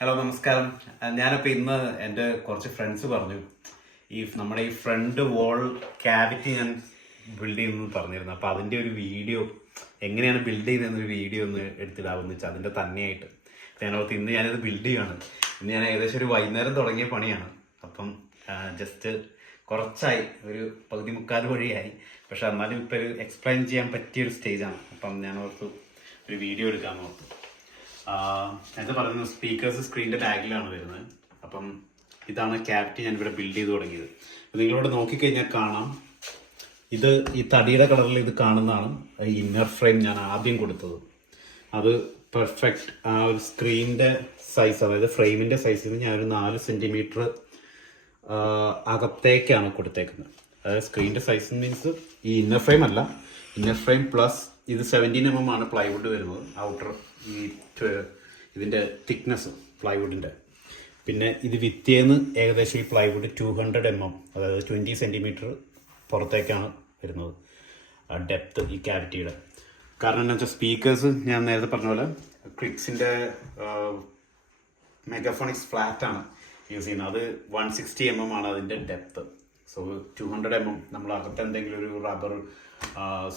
Hello നമസ്കാരം. ഞാനപ്പോൾ ഇന്ന് എൻ്റെ കുറച്ച് ഫ്രണ്ട്സ് പറഞ്ഞു നമ്മുടെ ഈ ഫ്രണ്ട് വാൾ ക്യാവിറ്റി ഞാൻ ബിൽഡ് ചെയ്യുന്നു പറഞ്ഞിരുന്നു. അപ്പോൾ അതിൻ്റെ ഒരു വീഡിയോ എങ്ങനെയാണ് ബിൽഡ് ചെയ്യുന്നതെന്നൊരു വീഡിയോ ഒന്ന് എടുത്തിടാമെന്ന് വെച്ചാൽ അതിൻ്റെ തന്നെയായിട്ട് ഞാനോർത്ത് ഇന്ന് ഞാനത് ബിൽഡ് ചെയ്യുകയാണ്. ഇന്ന് ഞാൻ ഏകദേശം ഒരു വൈകുന്നേരം തുടങ്ങിയ പണിയാണ്. അപ്പം ജസ്റ്റ് കുറച്ചായി, ഒരു പകുതി മുക്കാൽ വഴിയായി. പക്ഷെ എന്നാലും ഇപ്പോൾ ഒരു എക്സ്പ്ലെയിൻ ചെയ്യാൻ പറ്റിയൊരു സ്റ്റേജാണ്. അപ്പം ഞാൻ ഓർത്തു ഒരു വീഡിയോ എടുക്കാമെന്ന് ഓർത്തു. എന്താ പറയുന്നത്, സ്പീക്കേഴ്സ് സ്ക്രീനിൻ്റെ ബാക്കിലാണ് വരുന്നത്. അപ്പം ഇതാണ് ക്യാവിറ്റി ഞാൻ ഇവിടെ ബിൽഡ് ചെയ്ത് തുടങ്ങിയത്. നിങ്ങളിവിടെ നോക്കിക്കഴിഞ്ഞാൽ കാണാം, ഇത് ഈ തടിയുടെ കളറിൽ ഇത് കാണുന്നതാണ് ഈ ഇന്നർ ഫ്രെയിം ഞാൻ ആദ്യം കൊടുത്തത്. അത് പെർഫെക്റ്റ് ആ ഒരു സ്ക്രീനിൻ്റെ സൈസ്, അതായത് ഫ്രെയിമിൻ്റെ സൈസിൽ നിന്ന് ഞാനൊരു 4 സെൻറ്റിമീറ്റർ അകത്തേക്കാണ് കൊടുത്തേക്കുന്നത്. അതായത് സ്ക്രീനിൻ്റെ സൈസ് മീൻസ് ഈ ഇന്നർ ഫ്രെയിം അല്ല, ഇന്നർ ഫ്രെയിം പ്ലസ് ഇത് 17 mm ആണ് പ്ലൈവുഡ് വരുന്നത്. ഔട്ടർ ഇതിൻ്റെ തിക്നെസ് പ്ലൈവുഡിൻ്റെ. പിന്നെ ഇത് വിത്തിയെന്ന് ഏകദേശം ഈ പ്ലൈവുഡ് 200 mm, അതായത് 20 സെൻറ്റിമീറ്റർ പുറത്തേക്കാണ് വരുന്നത് ഡെപ്ത് ഈ ക്യാവിറ്റിയുടെ. കാരണം എന്താ വെച്ചാൽ സ്പീക്കേഴ്സ് ഞാൻ നേരത്തെ പറഞ്ഞ പോലെ ക്രിക്സിൻ്റെ മെഗാഫോണിക്സ് ഫ്ലാറ്റാണ് യൂസ് ചെയ്യുന്നത്. അത് 160 mm ആണ് അതിൻ്റെ ഡെപ്ത്. സോ 200 mm നമ്മൾ അകത്ത് എന്തെങ്കിലും ഒരു റബ്ബർ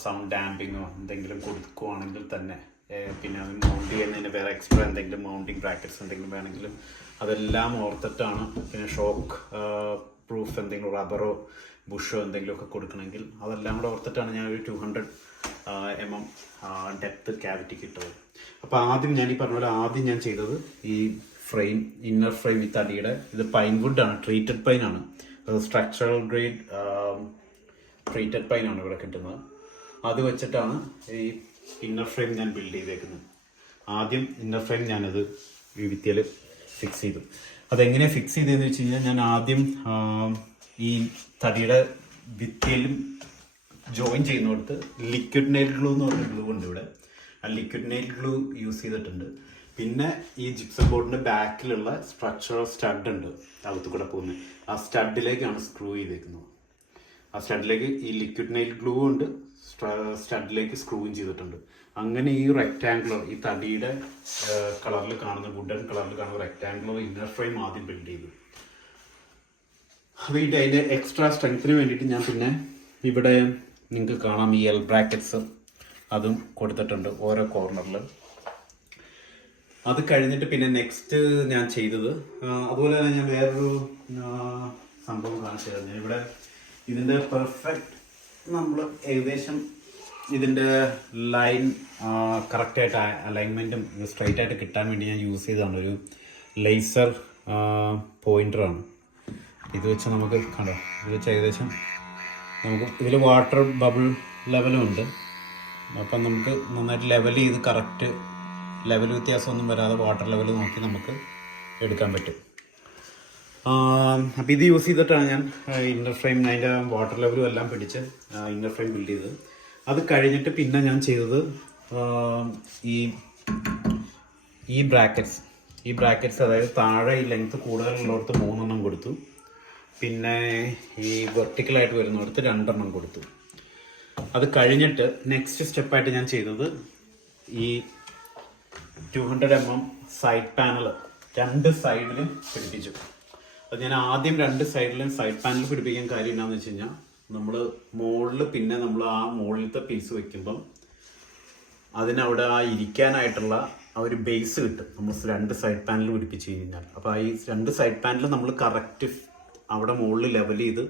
സൗണ്ട് ഡാമ്പിങ്ങോ എന്തെങ്കിലും കൊടുക്കുകയാണെങ്കിൽ തന്നെ, പിന്നെ അത് മൗണ്ട് ചെയ്യുന്നതിന് വേറെ എക്സ്ട്രാ എന്തെങ്കിലും മൗണ്ടിങ് ബ്രാക്കറ്റ്സ് എന്തെങ്കിലും വേണമെങ്കിലും അതെല്ലാം ഓർത്തിട്ടാണ്. പിന്നെ ഷോക്ക് പ്രൂഫ് എന്തെങ്കിലും റബ്ബറോ ബുഷോ എന്തെങ്കിലുമൊക്കെ കൊടുക്കണമെങ്കിൽ അതെല്ലാം കൂടെ ഓർത്തിട്ടാണ് ഞാൻ ഒരു 200 mm ഡെപ്ത് ക്യാവിറ്റി കിട്ടുന്നത്. അപ്പോൾ ആദ്യം ഞാൻ ഈ പറഞ്ഞ പോലെ ആദ്യം ഞാൻ ചെയ്തത് ഈ ഫ്രെയിം, ഇന്നർ ഫ്രെയിം ഈ തടിയുടെ, ഇത് പൈൻവുഡാണ്, ട്രീറ്റഡ് പൈനാണ്. അത് സ്ട്രക്ചറൽ ഗ്രേഡ് ട്രീറ്റഡ് പൈനാണ് ഇവിടെ കിട്ടുന്നത്. അത് വെച്ചിട്ടാണ് ഈ ഇന്നർ ഫ്രെയിം ഞാൻ ബിൽഡ് ചെയ്തേക്കുന്നത്. ആദ്യം ഇന്നർ ഫ്രെയിം ഞാനത് ഈ ഭിത്തിയിൽ ഫിക്സ് ചെയ്തു. അതെങ്ങനെയാണ് ഫിക്സ് ചെയ്തതെന്ന് വെച്ച് കഴിഞ്ഞാൽ, ഞാൻ ആദ്യം ഈ തടിയുടെ ഭിത്തിയിലും ജോയിൻ ചെയ്യുന്നിടത്ത് ലിക്വിഡ് നെയിൽ ഗ്ലൂ എന്ന് പറഞ്ഞ ഗ്ലൂ ഉണ്ട് ഇവിടെ. ആ ലിക്വിഡ് നെയിൽ ഗ്ലൂ യൂസ് ചെയ്തിട്ടുണ്ട്. പിന്നെ ഈ ജിപ്സം ബോർഡിൻ്റെ ബാക്കിലുള്ള സ്ട്രക്ചറൽ സ്റ്റഡ് ഉണ്ട് അകത്ത് കൂടെ പോകുന്നത്. ആ സ്റ്റഡിലേക്കാണ് സ്ക്രൂ ചെയ്തേക്കുന്നത്. ആ സ്റ്റഡിലേക്ക് ഈ ലിക്വിഡ് നെയിൽ ഗ്ലൂ കൊണ്ട് സ്റ്റഡിലേക്ക് സ്ക്രൂവും ചെയ്തിട്ടുണ്ട്. അങ്ങനെ ഈ റെക്റ്റാങ്കുലർ, ഈ തടിയുടെ കളറിൽ കാണുന്ന, വുഡൻ കളറിൽ കാണുന്ന റെക്റ്റാങ്കുലർ ഇന്നർ ഫ്രെയിം ആദ്യം ബിൽഡ് ചെയ്തു. അത് അതിൻ്റെ എക്സ്ട്രാ സ്ട്രെങ്ത്തിന് വേണ്ടിയിട്ട് ഞാൻ പിന്നെ ഇവിടെ നിങ്ങൾക്ക് കാണാം ഈ എൽ ബ്രാക്കറ്റ്സ് അതും കൊടുത്തിട്ടുണ്ട് ഓരോ കോർണറിൽ. അത് കഴിഞ്ഞിട്ട് പിന്നെ നെക്സ്റ്റ് ഞാൻ ചെയ്തത്, അതുപോലെ തന്നെ ഞാൻ വേറൊരു സംഭവം കാണിച്ചു തരുന്നത്. ഇവിടെ ഇതിൻ്റെ പെർഫെക്റ്റ് നമ്മൾ ഏകദേശം ഇതിൻ്റെ ലൈൻ കറക്റ്റായിട്ട് അലൈൻമെൻറ്റും സ്ട്രൈറ്റ് ആയിട്ട് കിട്ടാൻ വേണ്ടി ഞാൻ യൂസ് ചെയ്തതാണ് ഒരു ലേസർ പോയിൻ്ററാണ്. ഇത് വെച്ച് നമുക്ക് കണ്ടോ, ഇത് വെച്ച് ഏകദേശം നമുക്ക് ഇതിൽ വാട്ടർ ബബിൾ ലെവലും ഉണ്ട്. അപ്പം നമുക്ക് നന്നായിട്ട് ലെവൽ ചെയ്ത് കറക്റ്റ് ലെവൽ വ്യത്യാസമൊന്നും വരാതെ വാട്ടർ ലെവൽ നോക്കി നമുക്ക് എടുക്കാൻ പറ്റും. അപ്പോൾ ഇത് യൂസ് ചെയ്തിട്ടാണ് ഞാൻ ഇന്നർ ഫ്രെയിം, അതിൻ്റെ വാട്ടർ ലെവലും എല്ലാം പിടിച്ച് ഇന്നർ ഫ്രെയിം ബിൽഡ് ചെയ്തത്. അത് കഴിഞ്ഞിട്ട് പിന്നെ ഞാൻ ചെയ്തത് ഈ ബ്രാക്കറ്റ്സ് അതായത് താഴെ ഈ ലെങ്ത്ത് കൂടുതലുള്ളവർക്ക് 3 എണ്ണം കൊടുത്തു. പിന്നെ ഈ വെർട്ടിക്കലായിട്ട് വരുന്നിടത്ത് 2 എണ്ണം കൊടുത്തു. അത് കഴിഞ്ഞിട്ട് നെക്സ്റ്റ് സ്റ്റെപ്പായിട്ട് ഞാൻ ചെയ്തത് ഈ 200 mm സൈഡ് പാനൽ 2 സൈഡിലും പിടിപ്പിച്ചു. അത് ഞാൻ ആദ്യം 2 സൈഡിലും സൈഡ് പാനൽ പിടിപ്പിക്കാൻ കാര്യം എന്താണെന്ന് വെച്ച് കഴിഞ്ഞാൽ, നമ്മൾ മുകളിൽ പിന്നെ നമ്മൾ ആ മുകളിലത്തെ പീസ് വെക്കുമ്പം അതിനവിടെ ആ ഇരിക്കാനായിട്ടുള്ള ആ ഒരു ബേസ് കിട്ടും നമ്മൾ 2 സൈഡ് പാനൽ പിടിപ്പിച്ച് കഴിഞ്ഞാൽ. അപ്പോൾ ഈ 2 സൈഡ് പാനൽ നമ്മൾ കറക്റ്റ് അവിടെ മുകളിൽ ലെവൽ ചെയ്ത്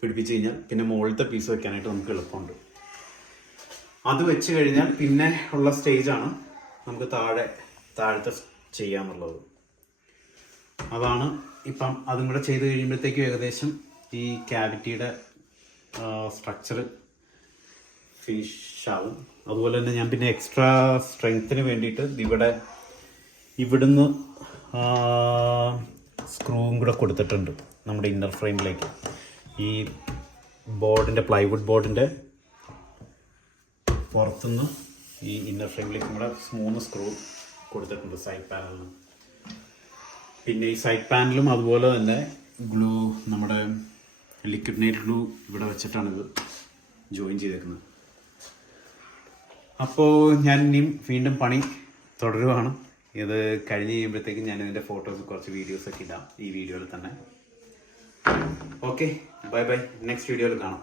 പിടിപ്പിച്ച് കഴിഞ്ഞാൽ പിന്നെ മുകളിലത്തെ പീസ് വെക്കാനായിട്ട് നമുക്ക് എളുപ്പമുണ്ട്. അത് വെച്ച് കഴിഞ്ഞാൽ പിന്നെ ഉള്ള സ്റ്റേജാണ് നമുക്ക് താഴത്തെ ചെയ്യാന്നുള്ളത്. അതാണ് ഇപ്പം അതും കൂടെ ചെയ്ത് കഴിയുമ്പോഴത്തേക്കും ഏകദേശം ഈ ക്യാവിറ്റിയുടെ സ്ട്രക്ചർ ഫിനിഷ് ആവും. അതുപോലെ തന്നെ ഞാൻ പിന്നെ എക്സ്ട്രാ സ്ട്രെങ്ത്തിന് വേണ്ടിയിട്ട് ഇവിടുന്ന് സ്ക്രൂവും കൂടെ കൊടുത്തിട്ടുണ്ട് നമ്മുടെ ഇന്നർ ഫ്രെയിമിലേക്ക്. ഈ പ്ലൈവുഡ് ബോർഡിൻ്റെ പുറത്തുനിന്ന് ഈ ഇന്നർ ഫ്രെയിമിലേക്ക് നമ്മുടെ 3 സ്ക്രൂ കൊടുത്തിട്ടുണ്ട് സൈഡ് പാനലിന്. പിന്നെ ഈ സൈഡ് പാനലും അതുപോലെ തന്നെ ഗ്ലൂ, നമ്മുടെ ലിക്വിഡ് നെയിൽ ഗ്ലൂ ഇവിടെ വെച്ചിട്ടാണ് ഇത് ജോയിൻ ചെയ്തേക്കുന്നത്. അപ്പോൾ ഞാൻ ഇനിയും വീണ്ടും പണി തുടരുവാണ്. ഇത് കഴിഞ്ഞ് കഴിയുമ്പോഴത്തേക്കും ഞാൻ ഇതിൻ്റെ ഫോട്ടോസ് കുറച്ച് വീഡിയോസൊക്കെ ഇടാം ഈ വീഡിയോയിൽ തന്നെ. ഓക്കെ, ബൈ ബൈ, നെക്സ്റ്റ് വീഡിയോയിൽ കാണാം.